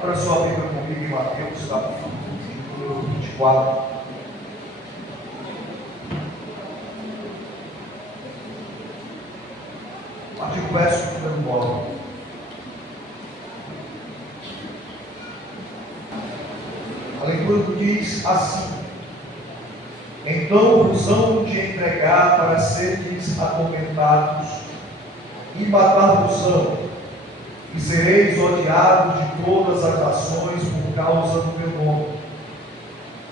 Abra sua Bíblia comigo em Mateus, capítulo 24. A partir do verso 1. A leitura diz assim: Então vos hão de entregar para seres atormentados, e matar-vos-ão, e sereis odiados de todas as nações por causa do meu nome.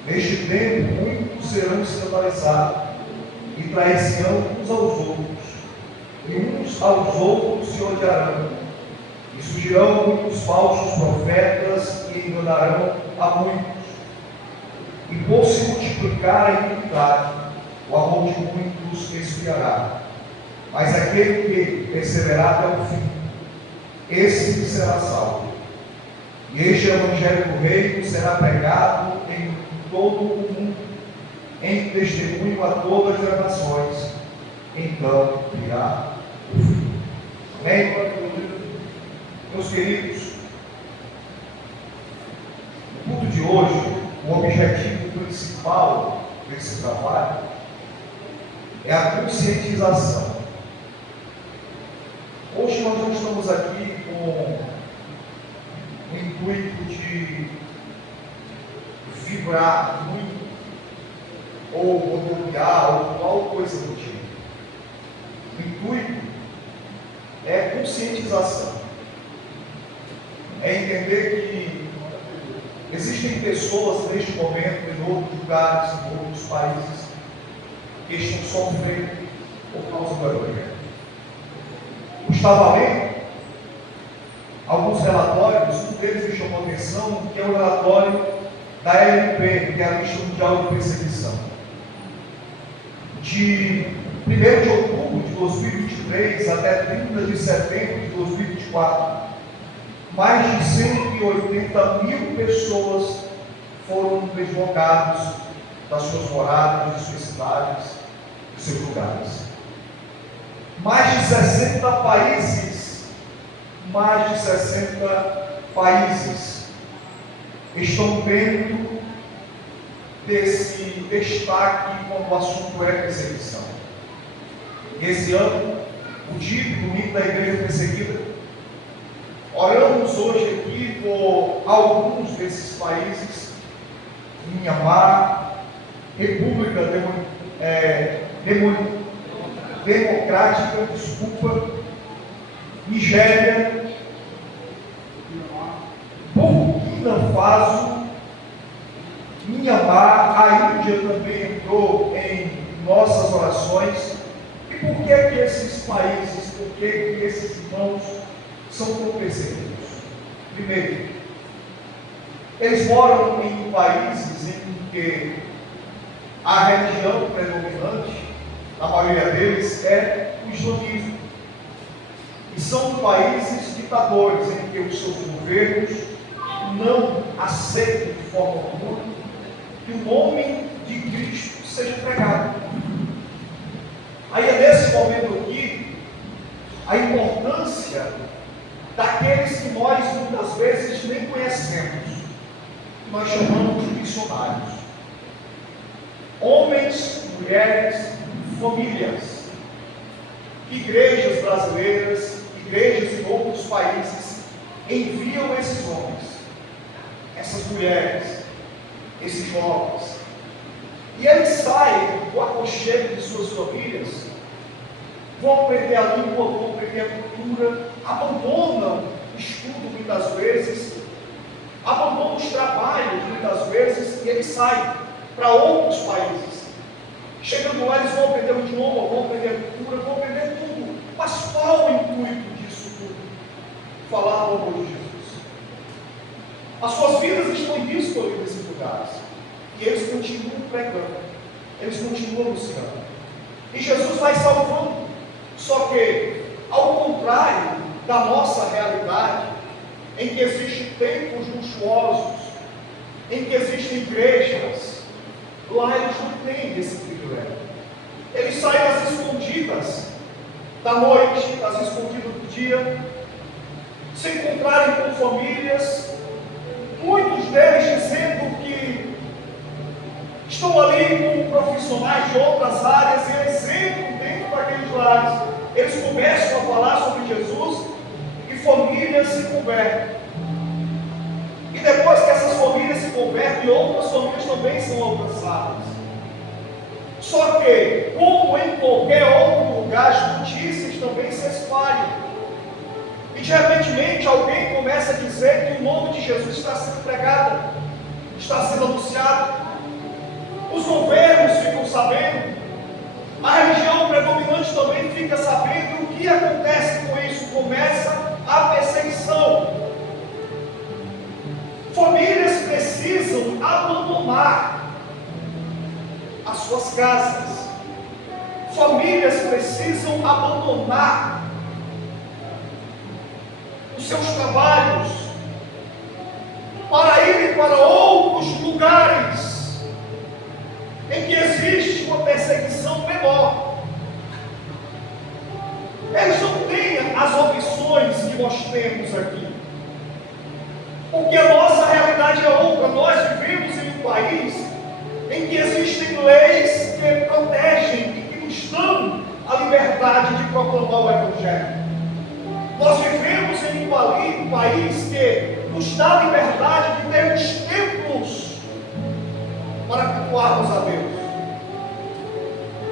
Neste tempo, muitos serão escandalizados, e trair-se-ão uns aos outros, e uns aos outros se odiarão, e surgirão muitos falsos profetas, e enganarão a muitos. E por se multiplicar a iniquidade, o amor de muitos esfriará. Mas aquele que perseverar até o fim, esse será salvo. E este evangelho do reino será pregado em todo o mundo, em testemunho a todas as nações. Então virá o fim. Amém? Meus queridos, no culto de hoje, o objetivo principal desse trabalho é a conscientização. Hoje nós não estamos aqui com o intuito de vibrar muito, ou rodopiar, ou qual coisa do tipo. O intuito é conscientização. É entender que existem pessoas neste momento, em outros lugares, em outros países, que estão sofrendo por causa do Evangelho. Eu estava lendo alguns relatórios, um deles me chamou a atenção, que é o relatório da LMP, que é a Lista Mundial de Perseguição. De 1º de outubro de 2023 até 30 de setembro de 2024, mais de 180 mil pessoas foram deslocadas das suas moradas, de suas cidades, de seus lugares. Mais de 60 países estão dentro desse destaque quando o assunto é perseguição. Esse ano, o dia domingo da Igreja Perseguida, oramos hoje aqui por alguns desses países: Mianmar, República Democrática, Nigéria, Burkina Faso, Mianmar. A Índia também entrou em nossas orações. E por que esses países, por que esses irmãos são tão perseguidos? Primeiro, eles moram em países em que a religião predominante, a maioria deles, é o islamismo. E são países ditadores em que os seus governos não aceitam de forma alguma que o nome de Cristo seja pregado. Aí é nesse momento aqui a importância daqueles que nós muitas vezes nem conhecemos, que nós chamamos de missionários. Homens, mulheres, famílias, igrejas brasileiras, igrejas em outros países enviam esses homens, essas mulheres, esses jovens, e eles saem do aconchego de suas famílias, vão aprender a língua, vão aprender a cultura, abandonam o estudo muitas vezes, abandonam os trabalhos muitas vezes, e eles saem para outros países. Chegando lá, eles vão aprender o idioma, vão aprender a cultura, vão aprender tudo. Mas qual o intuito disso tudo? Falar do amor de Jesus. As suas vidas estão em risco ali nesses lugares. E eles continuam pregando. Eles continuam anunciando. E Jesus vai salvando. Só que, ao contrário da nossa realidade, em que existem templos luxuosos, em que existem igrejas, lá eles não têm esse privilégio. Eles saem às escondidas da noite, às escondidas do dia, se encontrarem com famílias, ali com profissionais de outras áreas, e eles entram dentro daqueles lares, eles começam a falar sobre Jesus, e famílias se convertem. E depois que essas famílias se convertem, outras famílias também são alcançadas. Só que, como em qualquer outro lugar, as notícias também se espalham. E de repente alguém começa a dizer que o nome de Jesus está sendo pregado, está sendo anunciado. Os governos ficam sabendo, a religião predominante também fica sabendo. E o que acontece com isso? Começa a perseguição. Famílias precisam abandonar as suas casas. Famílias precisam abandonar os seus trabalhos para irem para outros lugares em que existe uma perseguição menor. Eles não têm as opções que nós temos aqui, porque a nossa realidade é outra. Nós vivemos em um país em que existem leis que protegem e que nos dão a liberdade de proclamar o Evangelho. Nós vivemos em um país que nos dá a liberdade de termos templos para cultuarmos a Deus.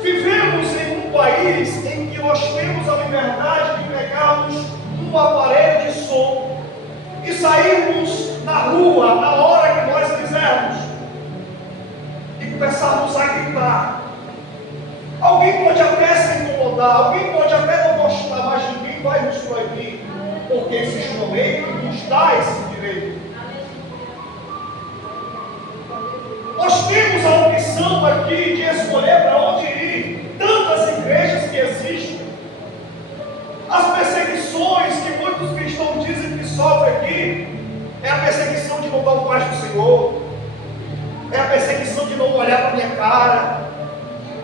Vivemos em um país em que nós temos a liberdade de pegarmos um aparelho de som e sairmos na rua na hora que nós quisermos e começarmos a gritar. Alguém pode até se incomodar, alguém pode até não gostar, mas ninguém vai nos proibir, porque existe uma lei que nos dá esse direito. Nós temos a opção aqui de escolher para onde ir. Tantas igrejas que existem, as perseguições que muitos cristãos dizem que sofrem aqui, é a perseguição de não dar o paz do Senhor, é a perseguição de não olhar para a minha cara,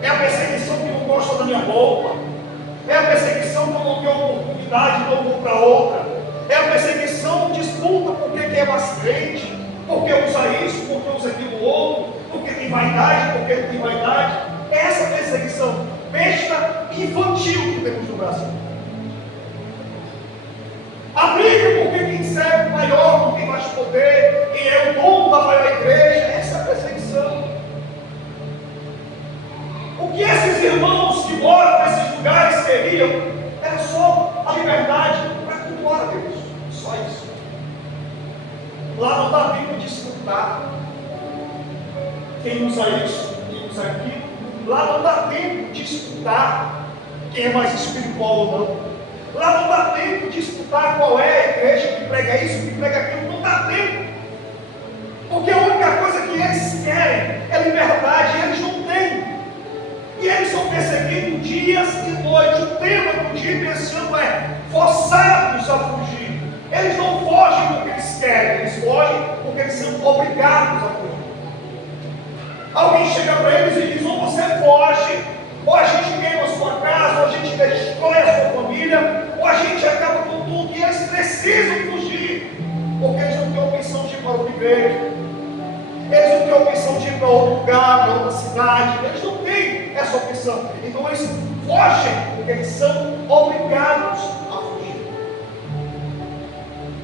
é a perseguição que não gosta da minha roupa, é a perseguição que eu não tenho oportunidade de não vou para outra, é a perseguição disputa porque é mais crente, porque usa isso, porque usa aquilo outro, porque tem vaidade, porque não tem vaidade. É essa perseguição besta e infantil que temos no Brasil. A briga porque quem serve maior, não tem mais poder, quem é o dono da maior igreja, essa é a perseguição. O que esses irmãos que moram nesses lugares queriam era só a liberdade para cultuar a Deus, só isso. Lá não dá tempo de disputar quem usa isso, quem usa aquilo. Lá não dá tempo de disputar quem é mais espiritual ou não. Lá não dá tempo de disputar qual é a igreja que prega isso, que prega aquilo. Não dá tempo, porque a única coisa que eles querem é liberdade, e eles não têm. E eles são perseguidos dias e noites. O tema do dia desse ano é forçados a fugir. Eles não fogem porque eles querem, eles fogem porque eles são obrigados a fugir. Alguém chega para eles e diz: ou você foge, ou a gente queima a sua casa, ou a gente destrói a sua família, ou a gente acaba com tudo. E eles precisam fugir, porque eles não têm opção de ir para outra igreja, eles não têm opção de ir para outro lugar, para outra cidade, eles não têm essa opção. Então eles fogem porque eles são obrigados a fugir.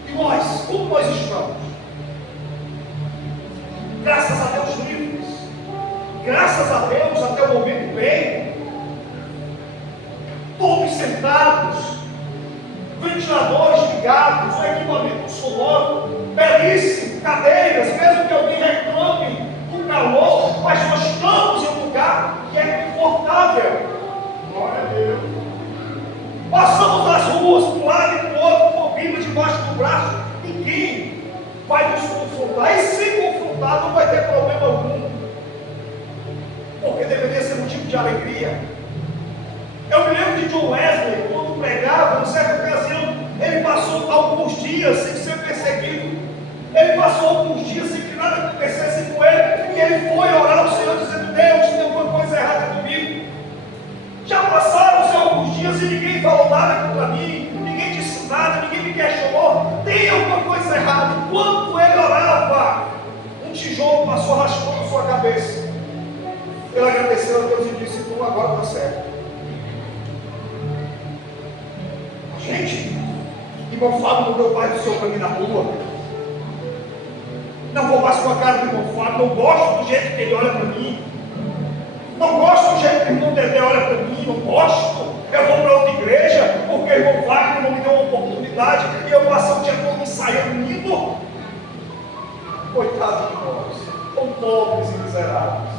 E nós, como nós estamos? Graças a Deus livres, graças a Deus até o momento bem, todos sentados, ventiladores ligados, um equipamento sonoro belíssimo, cadeiras, mesmo que alguém reclame do calor, mas nós estamos em um lugar que é confortável. Glória a Deus. Passamos nas ruas para um lado e para o outro, com a Bíblia debaixo do braço. Ninguém vai nos confrontar, e se confrontar não vai ter problema algum, porque deveria ser motivo de alegria. Eu me lembro de John Wesley, quando pregava, em certa ocasião, ele passou alguns dias sem ser perseguido. Ele passou alguns dias sem que nada acontecesse com ele, e ele foi orar ao Senhor dizendo: Deus, tem alguma coisa errada comigo. Já passaram-se alguns dias e ninguém falou nada contra mim, ninguém disse nada, ninguém me questionou. Tem alguma coisa errada. Enquanto ele orava, um tijolo passou raspando sua cabeça. Ele agradeceu a Deus e disse: tu agora está certo. Gente, irmão Fábio, meu pai do Senhor para mim na rua. Não vou mais com a cara do irmão Fábio, não gosto do jeito que ele olha para mim. Não gosto do jeito que o irmão Dedé olha para mim, não gosto. Eu vou para outra igreja, porque o irmão Fábio não me deu uma oportunidade e eu passei o dia todo ensaiando lindo. Coitado de nós, tão pobres e miseráveis.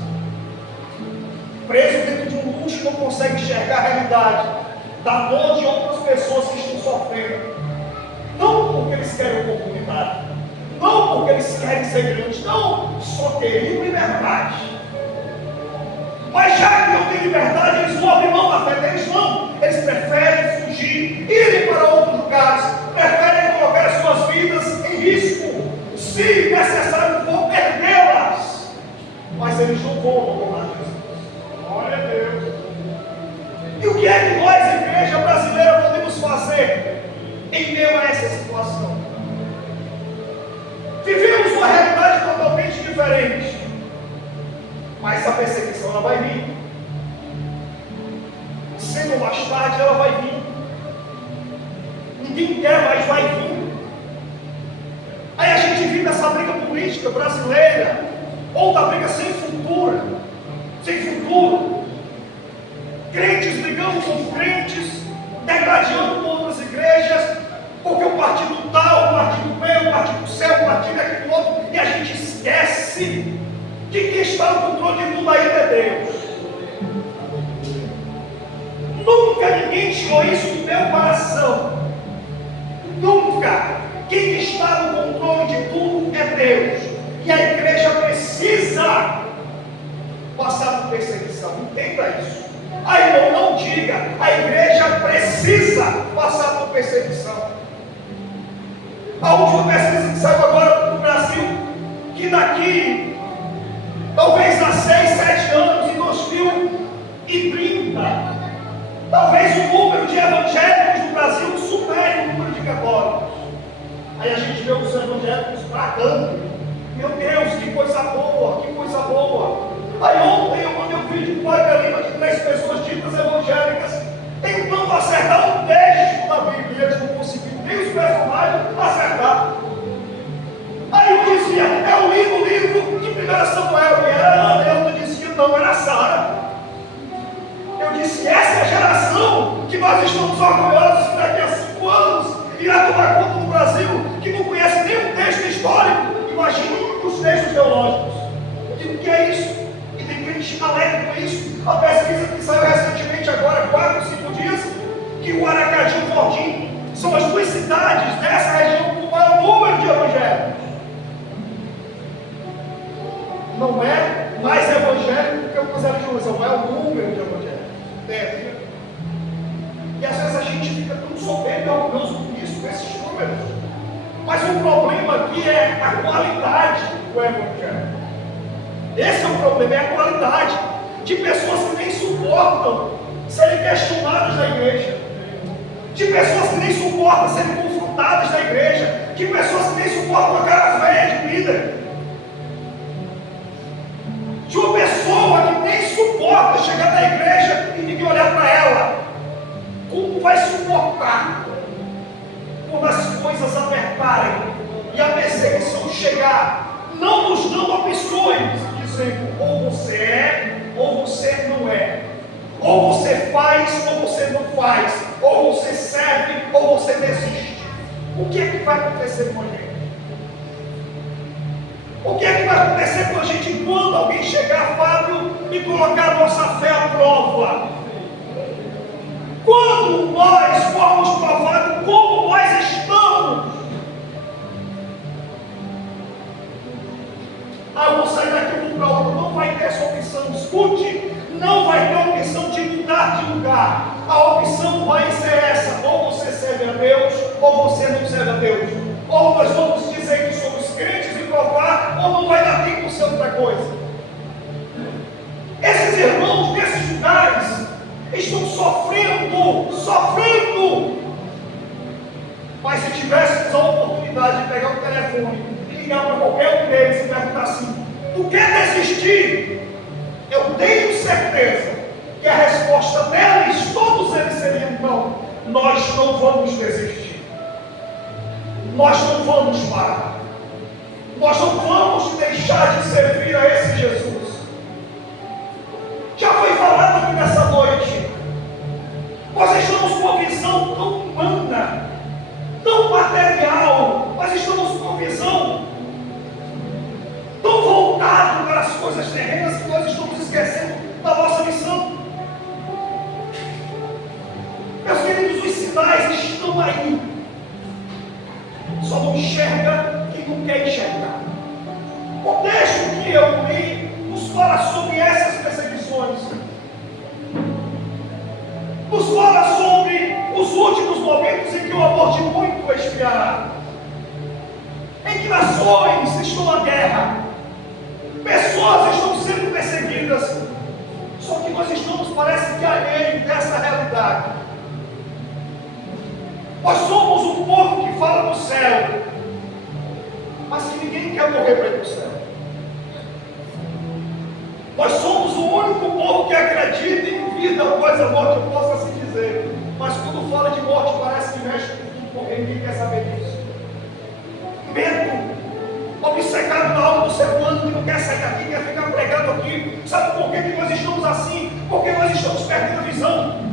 Preso dentro de um luxo, não consegue enxergar a realidade da dor de outras pessoas que estão sofrendo. Não porque eles querem oportunidade, não porque eles querem ser grandes, não, só queriam liberdade. Mas já que não tem liberdade, eles vão abrir mão da fé deles, não. Eles preferem fugir, irem para outros lugares, preferem colocar as suas vidas em risco, se necessário for perdê-las. Mas eles não vão abandonar Jesus. Glória a Deus. E o que é que nós, igreja brasileira, podemos fazer em meio a essa situação? Vivemos uma realidade totalmente diferente. Mas a perseguição ela vai vir. Cedo ou mais tarde ela vai vir. Ninguém quer, mas vai vir. Aí a gente vive essa briga política brasileira, outra briga sem futuro. Sem futuro. Crentes brigando com crentes, degradando com outras igrejas, porque o partido tal, o partido B, o partido C, o partido aquele outro, e a gente esquece que quem está no controle de tudo ainda é Deus. Nunca ninguém tirou isso do meu coração. Nunca. Quem está no controle de tudo é Deus. E a igreja precisa passar por perseguição. Entenda isso. Aí não diga, a igreja precisa passar por perseguição. A última pesquisa que saiu agora no Brasil, que daqui talvez há 6, 7 anos, em 2030, talvez o número de evangélicos no Brasil supere o número de católicos. Aí a gente vê os evangélicos bradando: meu Deus, que coisa boa, que coisa boa. Aí ontem eu mandei um vídeo para a Lima de 3 pessoas ditas evangélicas tentando acertar um texto da Bíblia, e eles não conseguiram nem os personagens acertar. Aí eu dizia: eu li no livro de 1 Samuel, e era Ana. Eu dizia: não, era Sara. Eu disse: essa é a geração que nós estamos orgulhosos que daqui a 5 anos irá tomar conta do Brasil, que não conhece nenhum texto histórico. Imagine os textos teológicos. Eu digo: o que é isso? E tem crente alegre com isso. A pesquisa que saiu recentemente, agora 4 ou 5 dias, que o Aracaju e o Fortim são as 2 cidades dessa região com o maior número de evangélicos. Não é mais evangélico do que outras religiões, é o maior número de evangélicos. E às vezes a gente fica tão soberbo e orgulhoso com isso, com esses números. Mas o problema aqui é a qualidade do evangelho. Esse é o problema, é a qualidade de pessoas que nem suportam serem questionadas na igreja, de pessoas que nem suportam serem confrontadas na igreja, de pessoas que nem suportam a cara feia de líder, de uma pessoa que nem suporta chegar na igreja e ninguém olhar para ela. Como vai suportar quando as coisas apertarem e a perseguição chegar, não nos dando opções, dizendo: ou você é, ou você não é, ou você faz, ou você não faz, ou você serve, ou você desiste. O que é que vai acontecer com a gente? O que é que vai acontecer com a gente quando alguém chegar, Fábio, e colocar a nossa fé à prova? Quando nós formos provados como nós estamos? Eu vou sair daqui e vou para outro. Não vai ter essa opção. Escute, não vai ter opção de mudar de lugar. A opção vai ser essa: ou você serve a Deus, ou você não serve a Deus. Ou nós vamos dizer que somos crentes e provar, ou não vai dar tempo de ser outra coisa. Esses irmãos desses lugares estão sofrendo. Mas se tivéssemos a oportunidade de pegar o telefone e ligar para qualquer um deles e perguntar assim: tu quer desistir? Eu tenho certeza que a resposta deles, todos eles seriam não. Nós não vamos desistir. Nós não vamos parar. Nós não vamos deixar de servir a esse Jesus. Já foi falado aqui nessa noite. Nós estamos com uma visão tão humana, tão material. Nós estamos com uma visão tão voltada para as coisas terrenas que nós estamos esquecendo da nossa missão. Meus queridos, os sinais estão aí. Só não enxerga quem não quer enxergar. O texto que eu li nos fala sobre essas perseguições. Nos fala sobre os últimos momentos em que o amor de muito esfriará. Em que nações estão à guerra. Pessoas estão sendo perseguidas. Só que nós estamos, parece que, alheios dessa realidade. Nós somos um povo que fala do céu, mas que ninguém quer morrer para ir para o céu. Nós somos o único povo que acredita em vida após a morte, eu posso assim dizer. Mas quando fala de morte, parece que mexe com tudo, porque ninguém quer saber disso. Medo, obcecado na alma do ser humano, que não quer sair daqui, quer ficar pregado aqui. Sabe por que nós estamos assim? Porque nós estamos perdendo a visão.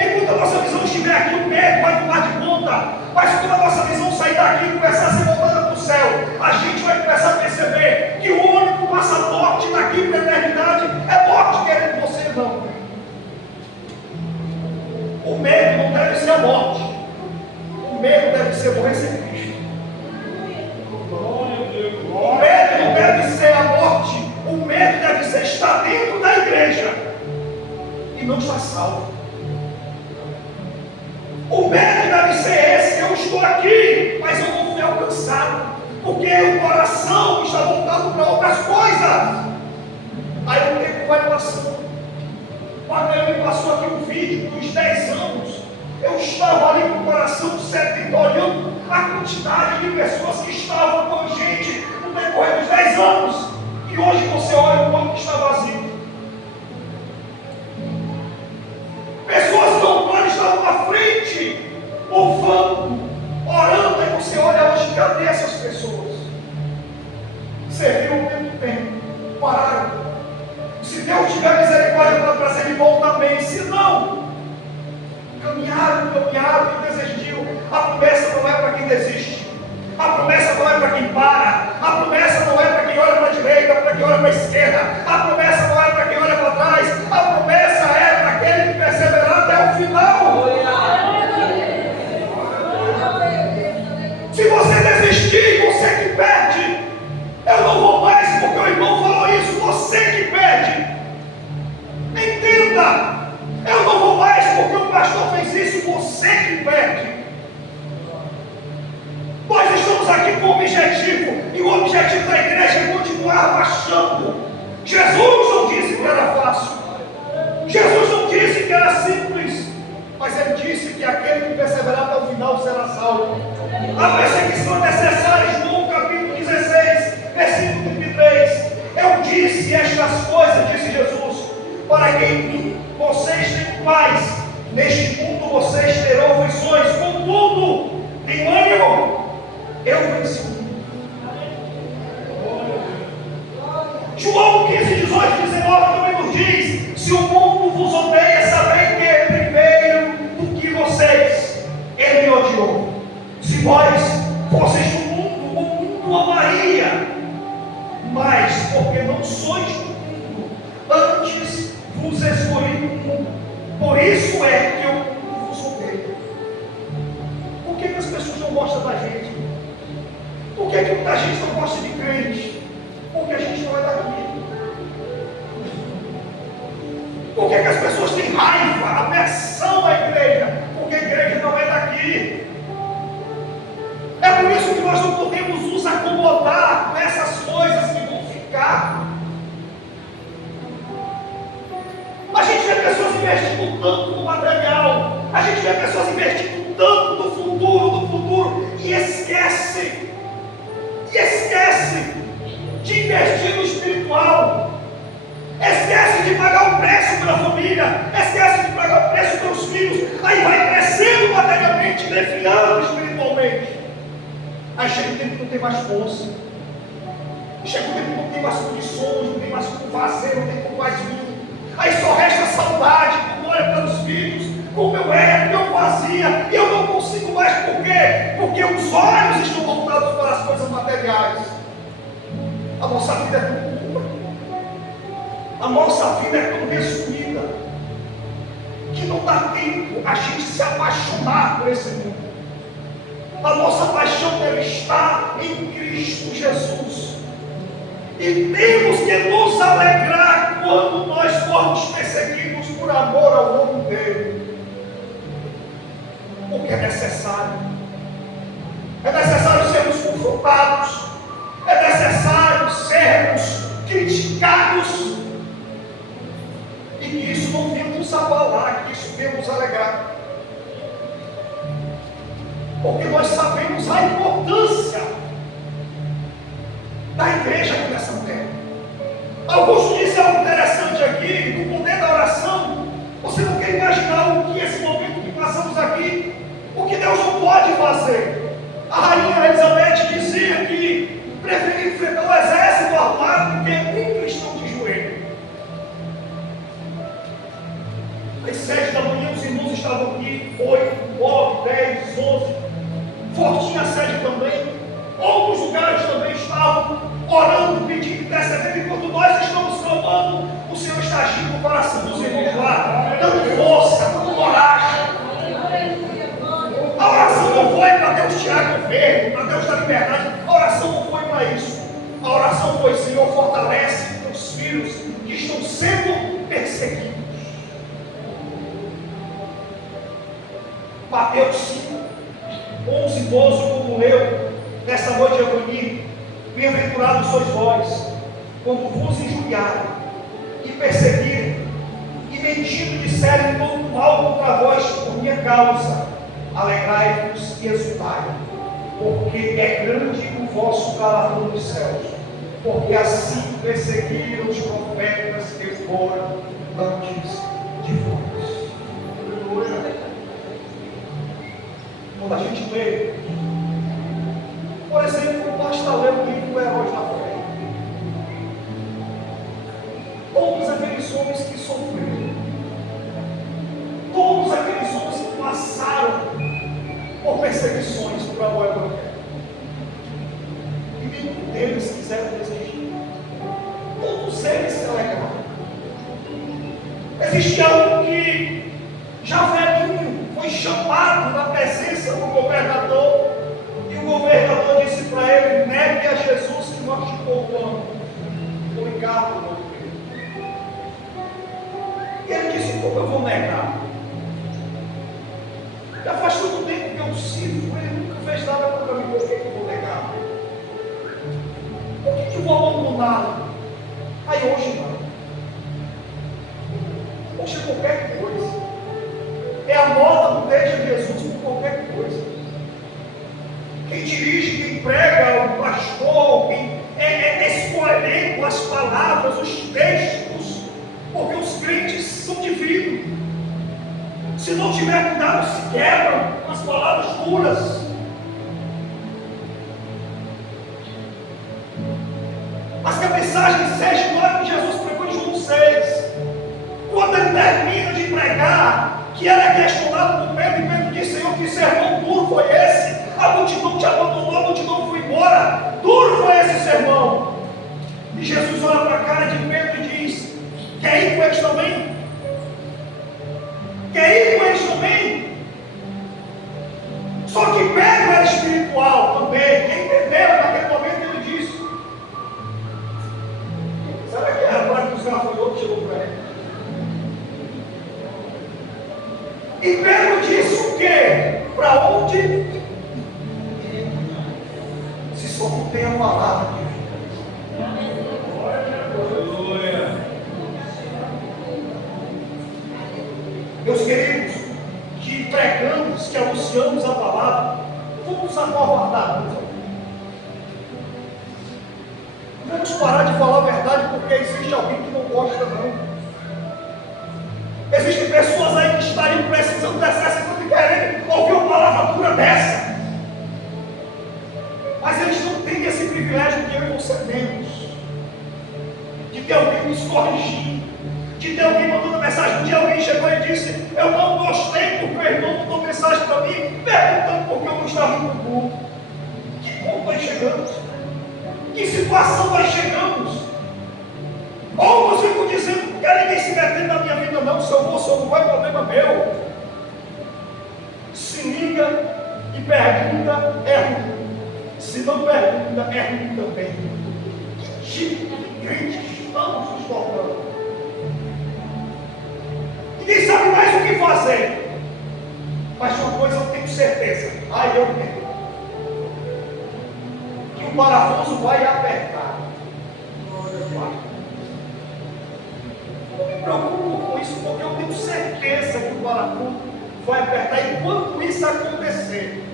Enquanto a nossa visão estiver aqui, o medo vai tomar de conta. Mas quando a nossa visão sair daqui e começar a ser voltada para o céu, a gente vai começar a perceber que o único passaporte daqui para a eternidade é morte, querendo você não. O medo não deve ser a morte. O medo deve ser morrer sem Cristo. O medo não deve ser a morte. O medo deve ser estar dentro da igreja e não estar salvo. O medo deve ser esse: eu estou aqui, mas eu não fui alcançado, porque o coração está voltado para outras coisas. Aí o tempo vai passando. Quando ele me passou aqui um vídeo dos 10 anos, eu estava ali com o coração sedento, olhando a quantidade de pessoas que estavam com a gente no decorrer dos 10 anos. E hoje você olha o banco que está vazio. Pessoas que não podem estar na frente, louvando, orando, e você olha hoje, cadê essas pessoas? Serviram muito tempo, pararam. Se Deus tiver misericórdia para trazer de volta, amém. Se não, caminharam e desistiram. A promessa não é para quem desiste. A promessa não é para quem para. A promessa não é para quem olha para a direita, para quem olha para a esquerda. A promessa não é para quem olha para trás. A promessa é para aquele que perseverar até o final. Se você desistir, você que perde. Eu não vou mais porque o irmão falou isso. Você que perde. Entenda. Eu não vou mais porque o pastor fez isso. Você que perde. Nós estamos aqui com um objetivo. E o objetivo da igreja é continuar marchando. Jesus não disse que era fácil. Jesus não disse que era simples. Mas ele disse que aquele que perseverar até o final será salvo. A perseguição é necessária. João capítulo 16, versículo 33. Eu disse estas coisas, disse Jesus, para que em mim vocês tenham paz. Neste mundo vocês terão aflições. Contudo, tem ânimo. Eu venci o mundo. João 15, 18, 19 também nos diz: se o mundo vos odeia, sabei que é primeiro do que vocês ele me odiou. Se vós fosseis do mundo, o mundo amaria, mas porque não sois do mundo, antes vos escolhi do mundo. Por isso é que eu vos odeio. Por que as pessoas não gostam da gente? Por que muita gente não gosta de crente? Porque a gente não é daqui. Por que as pessoas têm raiva, aversão à igreja? Porque a igreja não é daqui. É por isso que nós não podemos nos acomodar com essas coisas que vão ficar. A gente vê pessoas investindo tanto no material. A gente vê pessoas investindo tanto no futuro, e esquece de investir no espiritual, esquece família, esquece de pagar o preço dos teus filhos, aí vai crescendo materialmente, definhando espiritualmente. Aí chega o tempo que não tem mais força, chega o tempo que não tem mais condições, não tem mais como fazer, não tem como mais vir. Aí só resta saudade, quando olha para os filhos, como eu era, como eu fazia, e eu não consigo mais, por quê? Porque os olhos estão voltados para as coisas materiais. A nossa vida é tão curta, a nossa vida é tão resumida, que não dá tempo a gente se apaixonar por esse mundo. A nossa paixão deve estar em Cristo Jesus. E temos que nos alegrar quando nós formos perseguidos por amor ao nome dele. Porque é necessário. É necessário sermos confrontados. É necessário sermos criticados. E que isso não venha nos abalar, que isso venha nos alegrar. Porque nós sabemos a importância da igreja aqui nessa terra. Augusto disse algo interessante aqui, do poder da oração. Você não quer imaginar o que esse momento que passamos aqui, o que Deus não pode fazer. A rainha Elizabeth dizia que preferia enfrentar o exército armado do que um cristão de joelho. Às 7 da manhã os irmãos estavam aqui, 8, 9, 10, 11. Fortinha sede também. Outros lugares também estavam orando, pedindo, intercedendo, enquanto nós estamos clamando, o Senhor está agindo no coração dos irmãos lá, dando força, dando coragem. A oração não foi para Deus tirar governo, para Deus dar liberdade. A oração não foi para isso. A oração foi: Senhor, fortalece os filhos que estão sendo perseguidos. Mateus 5, 11, 12, como leu nessa noite evangélica: bem-aventurados sois vós, quando vos injuriarem e perseguirem, e mentindo disserem todo mal contra vós por minha causa, alegrai-vos e exultai, porque é grande o vosso galardão nos céus, porque assim perseguiram os profetas que foram antes de vós. Quando a gente lê, por exemplo, basta ler o livro Heróis da Fé. Todos aqueles homens que sofreram, todos aqueles homens que passaram por perseguições por amor ao Evangelho, e nenhum deles quiseram desistir. Todos eles se alegraram. Existia um que, já velhinho, foi chamado na presença do governador, e o governador disse para ele: negue a Jesus que nós te poupamos. Policarpo, o nome dele. E ele disse: como eu vou negar? Já faz tanto tempo que eu sirvo, ele nunca fez nada contra mim, por que eu vou negar? Por que eu vou abandoná-lo? Aí hoje não. Hoje é qualquer coisa. É a moda do deixa Jesus por qualquer coisa. Quem dirige, quem prega, o pastor, quem escolhe as palavras, os textos, porque os crentes são divinos. Se não tiver cuidado, se quebram com as palavras puras. Mas que a mensagem seja igual a que Jesus pregou em João 6. Quando ele termina de pregar, que ele é questionado por Pedro, e Pedro diz: Senhor, que sermão duro foi esse? A multidão te abandonou, a multidão foi embora. Duro foi esse sermão. E Jesus olha para a cara de Pedro e diz: quer ir com eles também? Quer ir com eles também? Só que Pedro era espiritual também. Entendeu? Naquele momento ele disse: será que era para que os gafanhotos chegou para ele? E Pedro disse o quê? Para onde? Se só não tem a palavra de vida. Meus queridos, que pregamos, que anunciamos a palavra, vamos acovardar. Vamos parar de falar a verdade porque existe alguém que não gosta, não. Existem pessoas aí que estariam precisando dessa atitude e querendo ouvir uma palavra dura dessa. Mas eles não têm esse privilégio que eu e você temos. De ter alguém nos corrigindo. De ter alguém mandando mensagem. Um dia alguém chegou e disse: eu não gostei porque o irmão mandou mensagem para mim perguntando por que eu não estava indo no culto. Que ponto nós chegamos? Que situação nós chegamos? Ou eu fico dizendo: não quero ninguém se metendo na minha vida não. Se eu vou, se eu não vai, problema meu. Se liga e pergunta, é ruim. Se não pergunta, é ruim também. Que tipo de crente estamos nos tornando? Ninguém sabe mais o que fazer. Mas uma coisa eu tenho certeza. Eu tenho. Que o parafuso vai apertar. Não me preocupo com isso, porque eu tenho certeza que o parafuso vai apertar. Enquanto isso acontecer,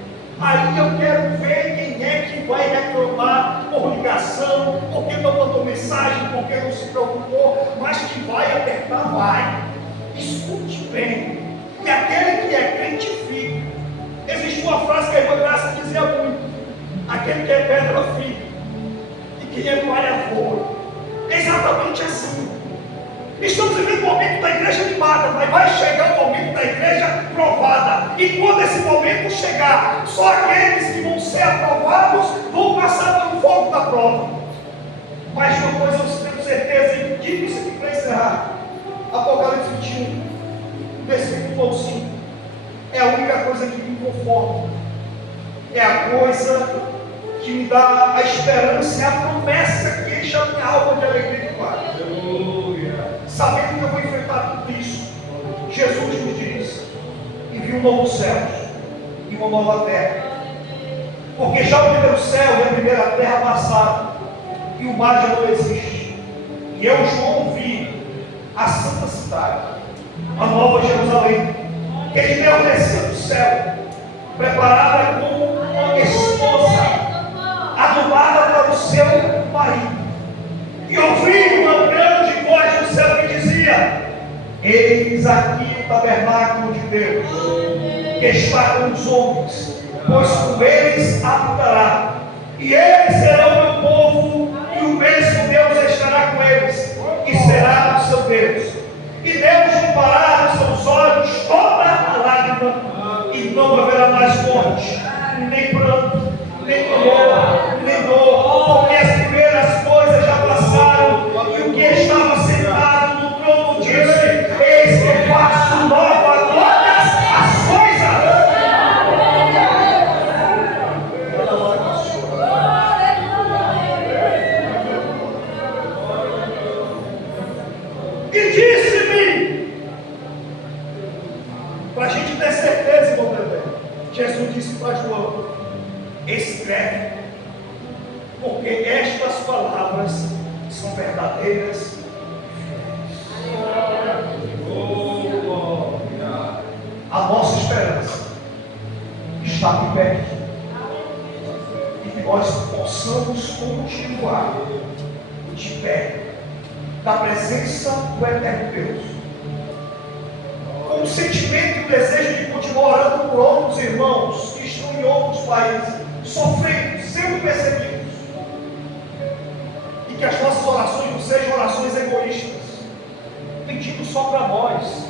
aí eu quero ver quem é que vai reclamar por ligação, porque não mandou mensagem, porque não se preocupou, mas que vai apertar, vai. Escute bem, e aquele que é crente fica. Existe uma frase que a irmã Graça dizia muito: aquele que é pedra fica, e quem é palha voa. É exatamente assim. Estamos vivendo o momento da igreja animada, mas vai chegar o momento da igreja provada. E quando esse momento chegar, só aqueles que vão ser aprovados vão passar pelo fogo da prova. Mas uma coisa eu tenho certeza, e digo isso aqui para encerrar. Apocalipse 21, versículo 5. É a única coisa que me conforta. É a coisa que me dá a esperança e a promessa que enche a minha alma de alegria e paz. Sabendo que eu vou enfrentar tudo isso, Jesus me diz: e vi um novo céu e uma nova terra. Porque já o primeiro céu e a primeira terra passaram, e o mar já não existe. E eu, João, vi a santa cidade, a nova Jerusalém, que de Deus desceu do céu, preparada como uma esposa, adubada para o seu marido. E ouvi uma grande voz do céu que dizia: eis aqui o tabernáculo de Deus, que está com os homens, pois com eles habitará, e eles serão meu povo, e o mesmo Deus estará com eles, e será o seu Deus. E Deus limpará dos seus olhos toda a lágrima, e não haverá mais morte, nem pranto, nem clamor, nem dor, porque as primeiras coisas já passaram. E o que estava sentado no trono disse: eis que faço nova todas as coisas. E disse-me, para a gente ter certeza, irmão Bebê, Jesus disse para João: escreve, porque estas palavras são verdadeiras. A nossa esperança está de perto, e que nós possamos continuar de pé na presença do eterno Deus, com o sentimento e o desejo de continuar orando por outros irmãos que estão em outros países, sofrendo, sendo perseguidos, e que as nossas orações não sejam orações egoístas, pedindo só para nós,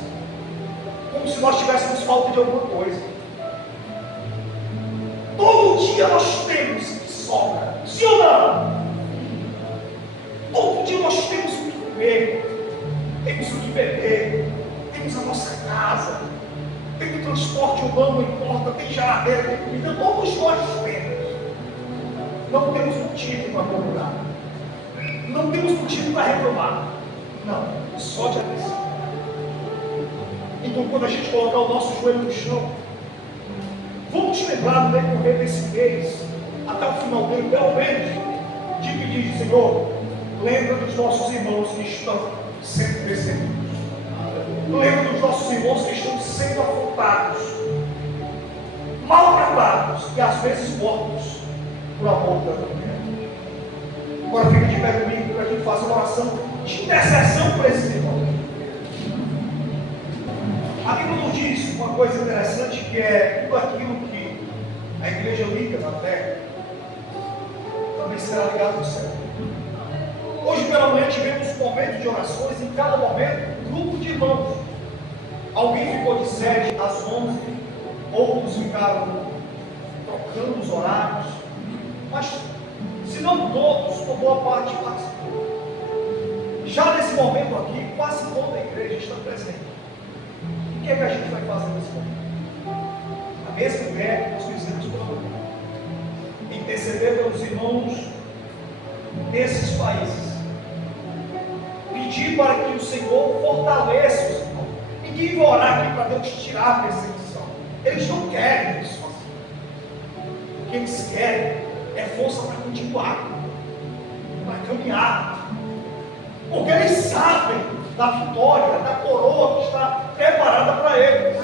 como se nós tivéssemos falta de alguma coisa. Todo dia nós temos que sobra, sim ou não? Todo dia nós temos o que comer, temos o que beber, temos a nossa casa, tem o transporte urbano, não importa, tem geladeira, tem comida, todos nós temos. Não temos motivo para murmurar, não temos motivo para reclamar, não, só de agradecer. Então, quando a gente colocar o nosso joelho no chão, vamos te lembrar no decorrer desse mês, até o final dele, pelo menos, de pedir: Senhor, lembra dos nossos irmãos que estão sendo perseguidos. Lembra dos nossos irmãos que estão sendo afrontados, maltratados e às vezes mortos por amor da família. Agora fica de pé comigo para a gente fazer uma oração de intercessão por esses irmãos. uma coisa interessante, que é tudo aquilo que a igreja liga na terra também será ligado no céu. Hoje pela manhã tivemos momentos de orações, em cada momento, um grupo de irmãos. Alguém ficou de 7 às 11, outros ficaram trocando os horários, mas se não todos, uma boa parte participou. Já nesse momento aqui, quase toda a igreja está presente. O que é que a gente vai fazer nesse momento? A mesma ideia que nós fizemos pela manhã: interceder pelos irmãos desses países, pedir para que o Senhor fortaleça os irmãos. Ninguém vai orar aqui para Deus tirar a perseguição. Eles não querem isso assim. O que eles querem é força para continuar, para caminhar, porque eles sabem da vitória, da coroa que está preparada para eles.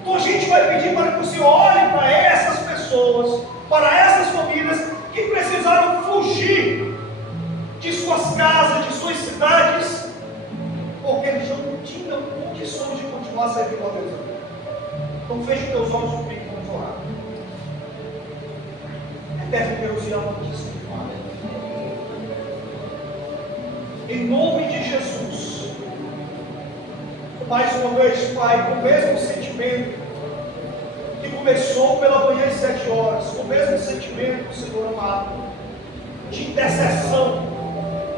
Então a gente vai pedir para que o Senhor olhe para essas pessoas, para essas famílias que precisaram fugir de suas casas, de suas cidades, porque eles não tinham condições de continuar servindo a Deus. Então feche os teus olhos comigo e vamos orar. Eterno Deus e amantíssimo Pai, em nome de Jesus, mais uma vez, Pai, com o mesmo sentimento que começou pela manhã às 7 horas, com o mesmo sentimento, Senhor amado, de intercessão,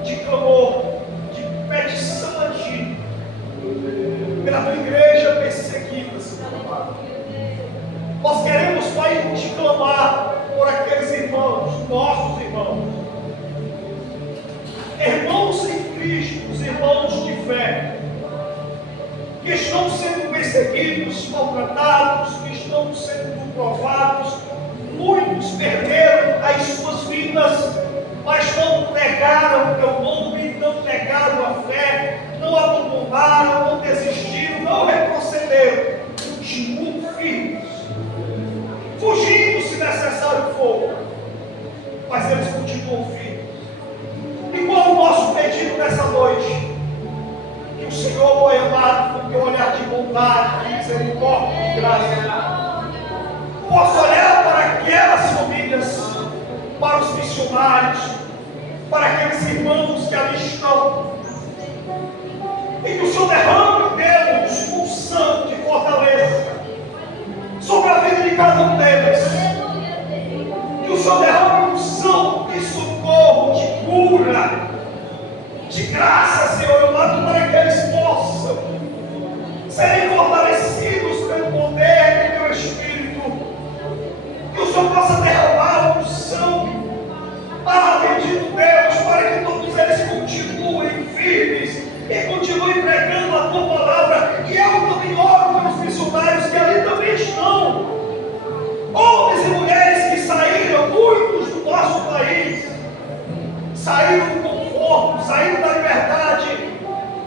de clamor, de petição a Ti, pela Tua igreja perseguida, Senhor amado. Nós queremos, Pai, Te clamar por aqueles irmãos, nossos irmãos, irmãos em Cristo, os irmãos de fé, que estão sendo perseguidos, maltratados, que estão sendo provados. Muitos perderam as suas vidas, mas não negaram o Teu nome, não negaram a fé, não abandonaram, não desistiram, não retrocederam, continuam firmes, fugindo se necessário for, mas eles continuam firmes. E qual é o nosso pedido nessa noite? Que o Senhor, Pai amado, com teu olhar de bondade, de misericórdia e de graça, possa olhar para aquelas famílias, para os missionários, para aqueles irmãos que ali estão, e que o Senhor derrame, Deus, um santo de fortaleza sobre a vida de cada um deles. Que o Senhor derrame um santo de socorro, de cura, de graça, Senhor amado, para que eles possam serem fortalecidos pelo poder do Teu Espírito. Que o Senhor possa derramar um sangue, bendito Deus, para que todos eles continuem firmes e continuem pregando a Tua palavra. E eu também oro pelos missionários que ali também estão, homens e mulheres que saíram, muitos do nosso país, saíram do conforto, saíram da liberdade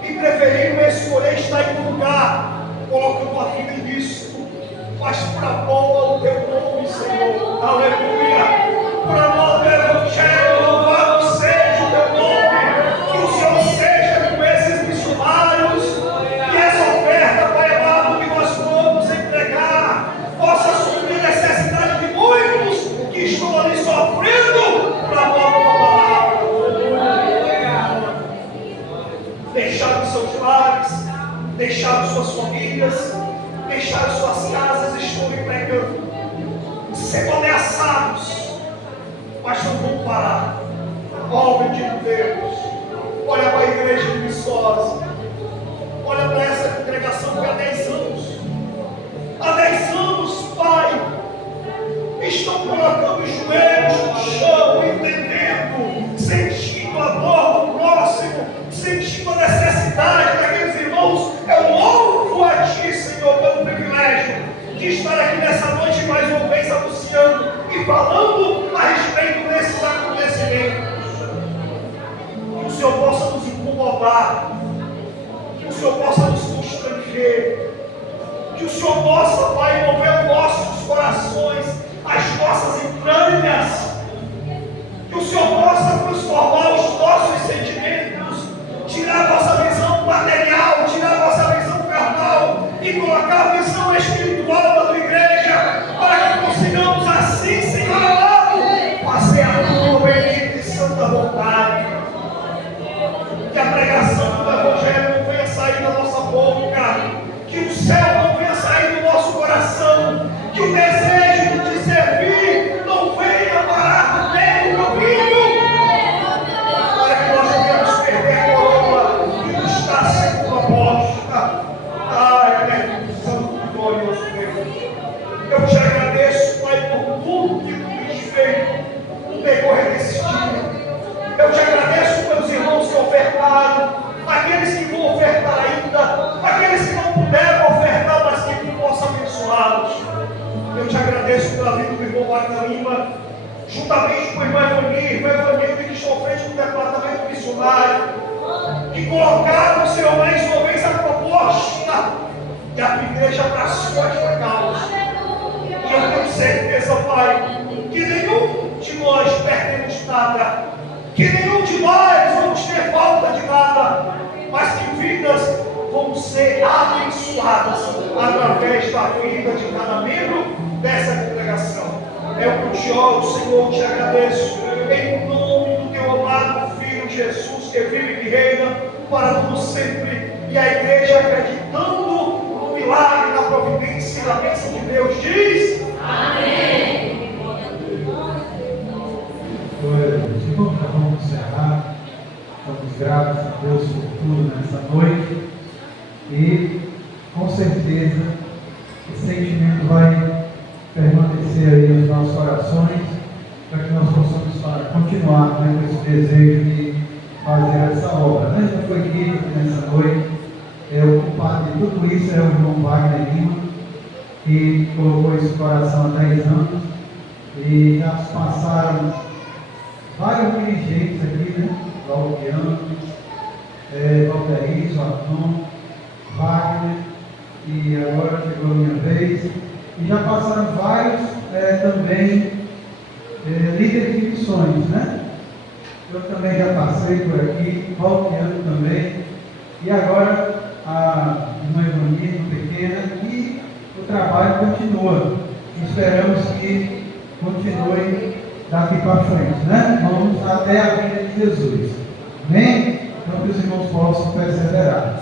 e preferiram escolher estar em um lugar, colocando a vida em risco, mas para a honra do Teu nome, Senhor. Aleluia! Para a honra do Evangelho, louvado seja o Teu nome. Que o Senhor seja com esses missionários, que essa oferta, Pai amado, que nós vamos entregar, possa suprir a necessidade de muitos que estão ali sofrendo para a honra da palavra. Deixaram seus lares, deixaram suas famílias, deixaram suas casas, estão lhe pregando, sendo ameaçados, mas não vão parar. Ó bendito Deus, olha para a igreja de Viçosa, olha para essa congregação que há 10 anos, há 10 anos, Pai, estão colocando os joelhos no chão, entendendo, sentindo a dor do próximo, sentindo a necessidade daqueles irmãos. Eu louvo a Ti, Senhor, pelo privilégio de estar aqui nessa noite mais uma vez anunciando e falando a respeito desses acontecimentos. Que o Senhor possa nos incomodar, que o Senhor possa nos constranger, que o Senhor possa, Pai, mover os nossos corações, as nossas entranhas, vontade. Que a pregação do Evangelho não venha sair da nossa boca. Que o céu não venha sair do nosso coração. Que o desejo de te servir não venha parar no meio do caminho. Para que nós não venhamos perder a coroa que nos está sendo proposta. Santo glorioso Deus. Eu te agradeço, Pai, por tudo que tu tens feito no decorrer desse dia. Eu te agradeço pelos irmãos que ofertaram, aqueles que vão ofertar ainda, aqueles que não puderam ofertar, mas que tu possa abençoá-los. Eu te agradeço pela vida do irmão Wagner Lima, juntamente com o irmão Evanildo, que estão à frente do departamento missionário, que colocaram, Senhor, mais uma vez a proposta que a tua igreja abraçou esta causa. E eu tenho certeza, Pai, que nenhum de nós perdemos nada, que nenhum de nós vamos ter falta de nada, mas que vidas vão ser abençoadas através da vida de cada membro dessa congregação. É o que eu te oro, Senhor, te agradeço, em nome do teu amado Filho Jesus, que vive e que reina para todo sempre, e a igreja, acreditando no milagre, na providência e na bênção de Deus, diz: amém. Glória a Deus. Então, vamos encerrar. Estamos gratos a Deus por tudo nessa noite. E, com certeza, esse sentimento vai permanecer aí nos nossos corações, para que nós possamos continuar com esse desejo de fazer essa obra. Mas já foi dito nessa noite, o culpado de tudo isso é o irmão Wagner Lima, que colocou esse coração há 10 anos, e já se passaram vários dirigentes aqui, né? Valdiano, Valdeir, Arton, Wagner, e agora chegou a minha vez, e já passaram vários também líderes de missões, né? Eu também já passei por aqui, Valdiano também, e agora a irmã Ivonina, pequena, e o trabalho continua. Esperamos que continue daqui para frente, né? Vamos até a vinda de Jesus. Amém? Então que os irmãos possam perseverar.